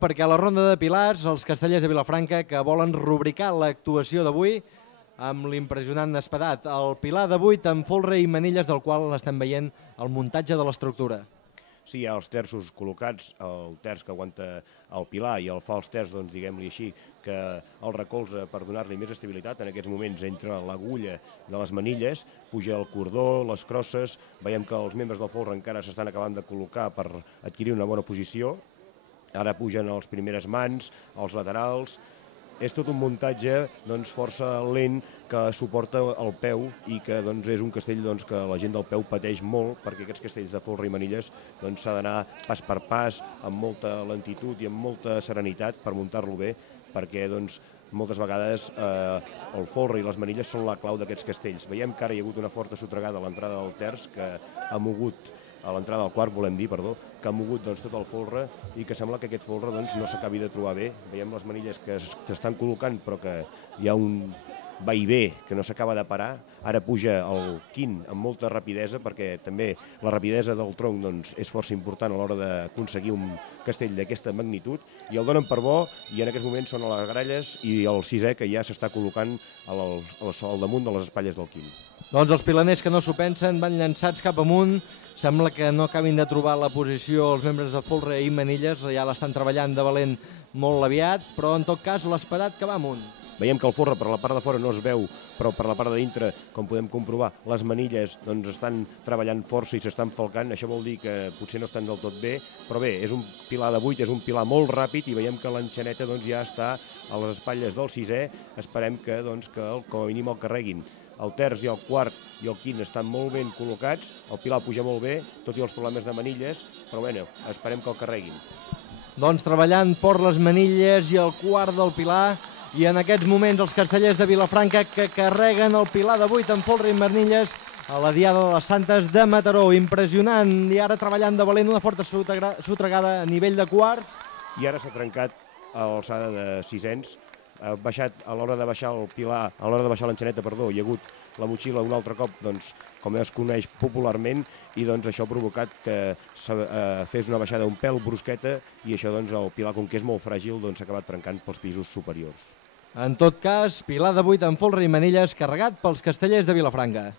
Perquè a la ronda de pilars, els castellers de Vilafranca que volen rubricar l'actuació d'avui amb l'impressionant espadat. El pilar de 8 amb folre i manilles, del qual estem veient el muntatge de l'estructura. Sí, hi ha els terços col·locats, el terç que aguanta el pilar i el fals terç, doncs diguem-li així, que el recolza per donar-li més estabilitat. En aquests moments, entre l'agulla de les manilles, puja el cordó, les crosses, veiem que els membres del folre encara s'estan acabant de col·locar per adquirir una bona posició. Ara pugen les primeres mans, els laterals. És tot un muntatge força lent que suporta el peu i que és un castell que la gent del peu pateix molt, perquè aquests castells de folre i manilles s'ha d'anar pas per pas, amb molta lentitud i amb molta serenitat per muntar-lo bé, perquè moltes vegades el folre i les manilles són la clau d'aquests castells. Veiem que ara hi ha hagut una forta sotragada a l'entrada del terç, que ha mogut a l'entrada del quart, volem dir, perdó, que ha mogut tot el folre i que sembla que aquest folre no s'acabi de trobar bé. Veiem les manilles que s'estan col·locant però que hi ha un va i ve que no s'acaba de parar. Ara puja el quint amb molta rapidesa, perquè també la rapidesa del tronc és força important a l'hora d'aconseguir un castell d'aquesta magnitud, i el donen per bo, i en aquests moments són a les gralles i el sisè que ja s'està col·locant al damunt de les espatlles del quint. Doncs els pilaners que no s'ho pensen van llançats cap amunt. Sembla que no acabin de trobar la posició els membres de folre i manilles, ja l'estan treballant de valent molt aviat, però en tot cas l'espadat que va amunt. Veiem que el folre per la part de fora no es veu, però per la part de dintre, com podem comprovar, les manilles estan treballant força i s'estan falcant. Això vol dir que potser no estan del tot bé, però bé, és un pilar de 8, és un pilar molt ràpid i veiem que l'enxaneta ja està a les espatlles del sisè. Esperem que com a mínim el carreguin. El terç i el quart i el quint estan molt ben col·locats, el pilar puja molt bé, tot i els problemes de manilles, però bé, esperem que el carreguin. Doncs treballant fort les manilles i el quart del pilar, i en aquests moments els castellers de Vilafranca que carreguen el pilar de 8 amb folre i manilles a la Diada de les Santes de Mataró. Impressionant, i ara treballant de valent, una forta sotragada a nivell de quarts. I ara s'ha trencat a l'alçada de sisens. Ha baixat a l'hora de baixar el pilar, a l'hora de baixar l'enxaneta, perdó, hi ha hagut la motxilla un altre cop, com es coneix popularment, i això ha provocat que fes una baixada un pèl brusqueta, i això el pilar, com que és molt fràgil, s'ha acabat trencant pels pisos superiors. En tot cas, pilar de 8 amb folre i manilles carregat pels castellers de Vilafranca.